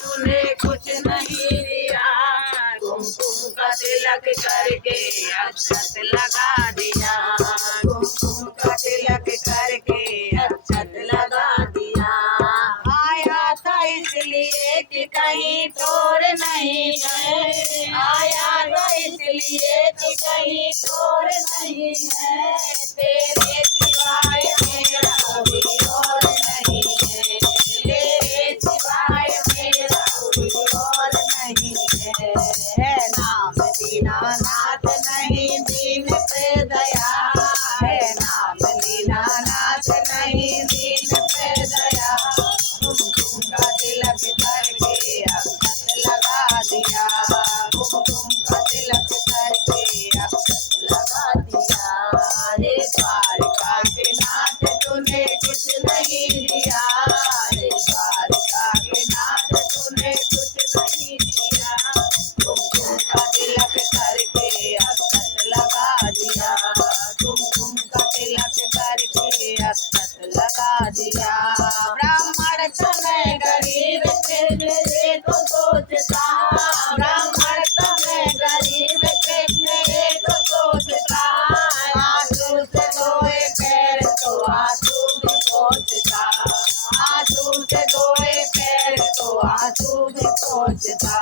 तूने कुछ नहीं दिया। कुमकुम का तिलक करके अक्षत लगा दिया। कुमकुम का तिलक करके अक्षत लगा दिया। आया था इसलिए कि कहीं तोड़ नहीं है। आया था इसलिए कि कहीं तोड़ नहीं है। तेरे सिवाय मेरा कोई और नहीं है। तेरे सिवाय मेरा कोई और नहीं है नाम दीनानाथ नहीं दीन पे दया। है नाम दीनानाथ नहीं दीन पे दया। कुमकुम का तिलक करके अक्षत लगा दिया। कुमकुम का तिलक करके अक्षत लगा दिया। रे द्वारका के नाथ तूने कुछ नहीं दिया। रे द्वारका के नाथ तूने कुछ नहीं दिया। कुमकुम का तिलक करके अक्षत लगा दिया। कुमकुम का तिलक करके अक्षत लगा दिया। ब्राह्मण तो मैं गरीब थे मेरे को सोचता। ब्राह्मण तो मैं गरीब थे मेरे को सोचता। आंसू से धोए पैर तो आंसू भी पहुँचता। आंसू से धोए पैर तो आंसू भी पहुँचता।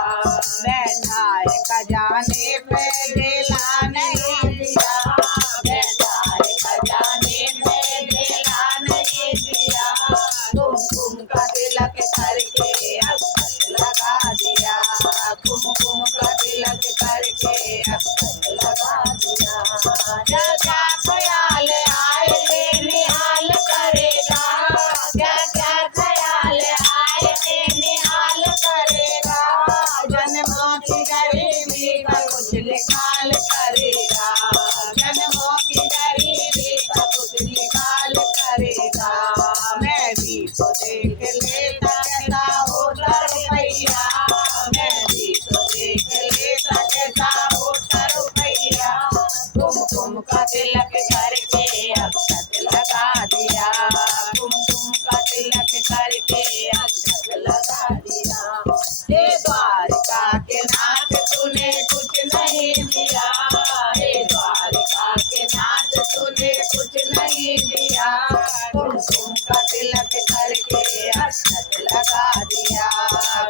बैठा है खजाने पे ढेला नहीं दिया। बैठा है खजाने पे ढेला नहीं दिया। कुमकुम का तिलक करके अक्षत लगा दिया। कुमकुम का तिलक करके अक्षत लगा दिया। क्या क्या ख्याल आए थे निहाल करेगा। क्या क्या ख्याल आए थे निहाल करेगा। जन्मों की गरीबी का कुछ निकाल करेगा। जन्मों की गरीबी का कुछ निकाल करेगा। मैं भी तो देख लेता कैसा होता रुपैया। मैं भी तो देख लेता कैसा होता रुपैया। कुमकुम का तिलक करके अक्षत लगा दिया। कुमकुम का तिलक करके अक्षत लगा दिया। हे द्वारका के नाथ तूने कुछ नहीं दिया। हे द्वारका के नाथ तूने कुछ नहीं दिया। कुमकुम का तिलक करके अक्षत लगा दिया।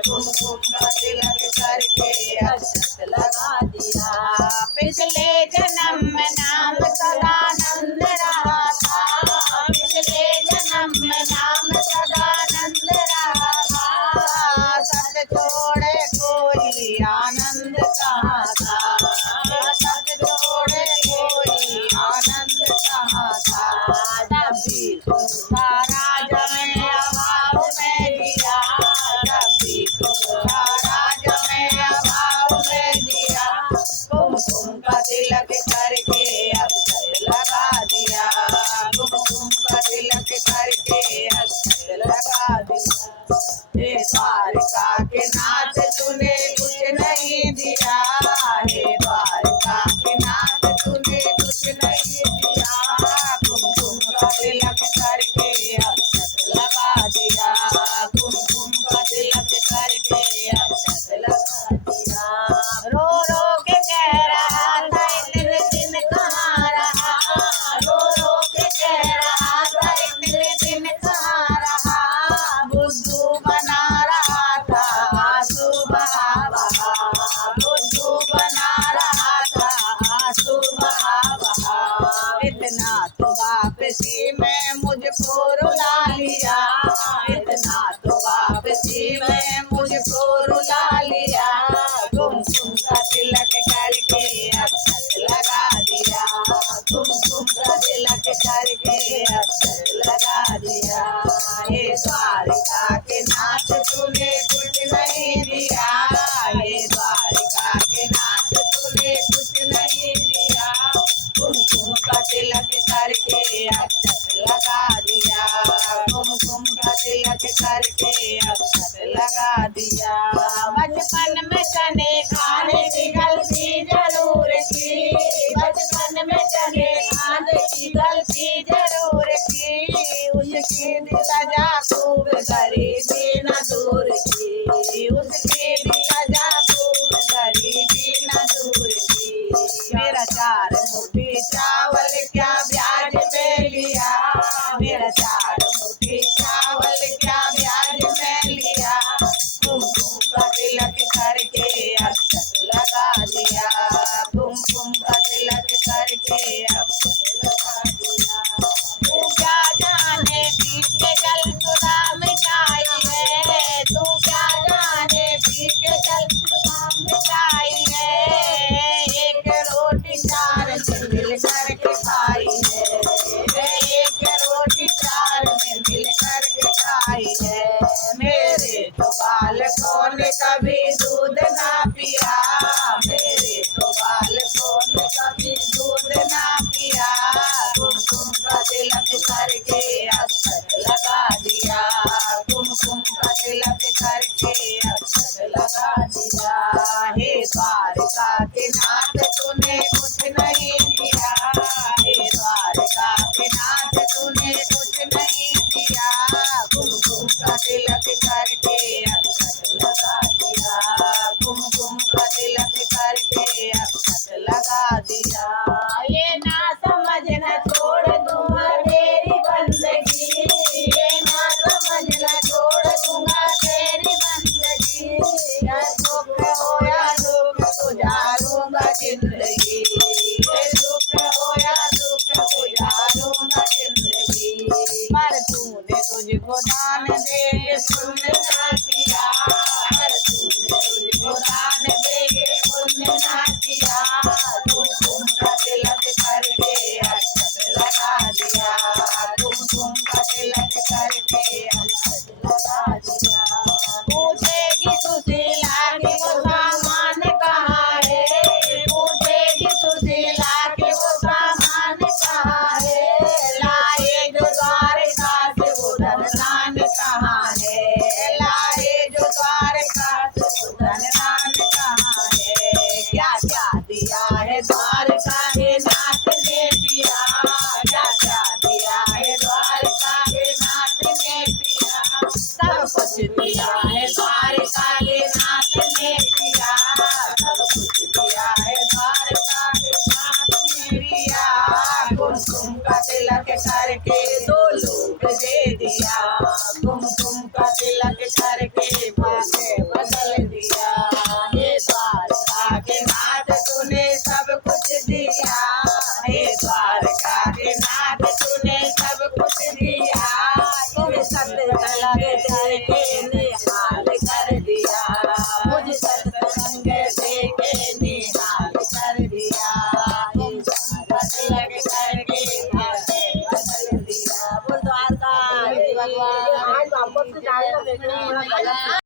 कुमकुम का तिलक करके अक्षत लगा दिया। पिछले जन्म में नाम सदानंद रहा था। पिछले जन्म में नाम सदानंद रहा था। सत छोड़े कोई आनंद कहाँ था। सत छोड़े कोई आनंद कहाँ था। जब भी तुमका राज में अभाव में दिया। जब भी तुमका राज में अभाव में दिया। कुमकुम का तिलक करके अक्षत लगा दिया। कुमकुम का तिलक करके अक्षत लगा दिया। हे द्वारका के नाथ तूने कुछ नहीं दिया। हे द्वारका के नाथ तूने कुछ नहीं दिया। कुमकुम का तिलक करके अक्षत लगा दिया। कुमकुम का तिलक करके अक्षत लगा दिया। रो रो के कह रहा था इतने दिन कहाँ रहा। रो रो के कह रहा था इतने दिन कहाँ रहा। बुद्धू बना रहा था आंसू बहा बहा। बुद्धू बना रहा था आंसू बहा बहा। इतना तो वापसी में मुझको रुला लिया। इतना तो वापसी में मुझको रुला लिया। कुमकुम का तिलक करके अक्षत लगा दिया। कुमकुम का तिलक करके अक्षत लगा दिया। हे द्वारका के नाथ तूने कुछ नहीं दिया। हे द्वारका के नाथ तूने कुछ नहीं दिया। कुमकुम का तिलक करके अक्षत लगा दिया। कुमकुम का तिलक करके अक्षत लगा दिया। बचपन में चने खाने की गलती जरूर की। बचपन में चने खाने की गलती जरूर की। उसकी सजा खूब गरीबी न दूर की। उसकी भी सजा खूब, गरीबी न दूर की। मेरा 4 मुट्ठी चावल क्या ब्याज में लिया, मेरा 4 मुट्ठी चावल क्या ब्याज में लिया। कुमकुम का तिलक करके अक्षत लगा दिया, कुमकुम का तिलक करके अक्षत लगा दिया। तू क्या जाने पी के जल सुधा मिटाई है, तू क्या जाने पी के जल सुधा मिटाई है। एक रोटी 4 में मिल करके खाई है, एक रोटी 4 में मिल करके खाई है। मेरे तो बालकों ने कभी दूध ना पिया, मेरे तो बालकों ने कभी दूध ना पिया। कुमकुम का तिलक करके अक्षत लगा दिया, कुमकुम का तिलक करके अक्षत लगा दिया। हे द्वारका के नाथ तूने कुछ नहीं दिया, हे द्वारका के नाथ तूने कुछ नहीं दिया। कुमकुम का तिलक करके अक्षत लगा दिया, कुमकुम का तिलक करके अक्षत लगा दिया। ये ना समझना छोड़ दूंगा तेरी बंदगी, ये ना समझना छोड़ दूंगा तेरी बंदगी। या सुख हो या दुख गुजारूंगा जिंदगी, ये सुख हो या दुख गुजारूंगा जिंदगी। पर तूने तुझको दान दे के पुण्य ना किया, पर तूने तुझको दान दे के पुण्य ना किया। कुमकुम का तिलक करके अक्षत लगा दिया, कुमकुम का तिलक करके अक्षत लगा दिया। पूछेगी सुशीला कि वो सामान कहाँ है, पूछेगी सुशीला कि वो सामान कहाँ है। लाए जो द्वारका से वो धनदान कहाँ है, लाए जो द्वारका से वो धनदान कहाँ है। क्या क्या दिया है द्वारका के नाथ ने पिया, क्या क्या दिया है द्वारका के नाथ ने पिया। सब कुछ दिया है द्वारका के नाथ ने पिया, सब कुछ दिया है द्वारका के नाथ ने पिया। कुमकुम का तिलक करके 2 लोग दे दिया, कुमकुम का तिलक करके भाग्य बदल दिया। हे द्वारका के नाथ तूने सब कुछ दिया, हे द्वारका के नाथ तूने सब कुछ दिया। तुझे सत्संग करके निहाल कर दिया, मुझे सत्संग देके निहाल कर दिया। कुमकुम का तिलक करके भाग्य बदल दिया। बोल द्वारका भगवान।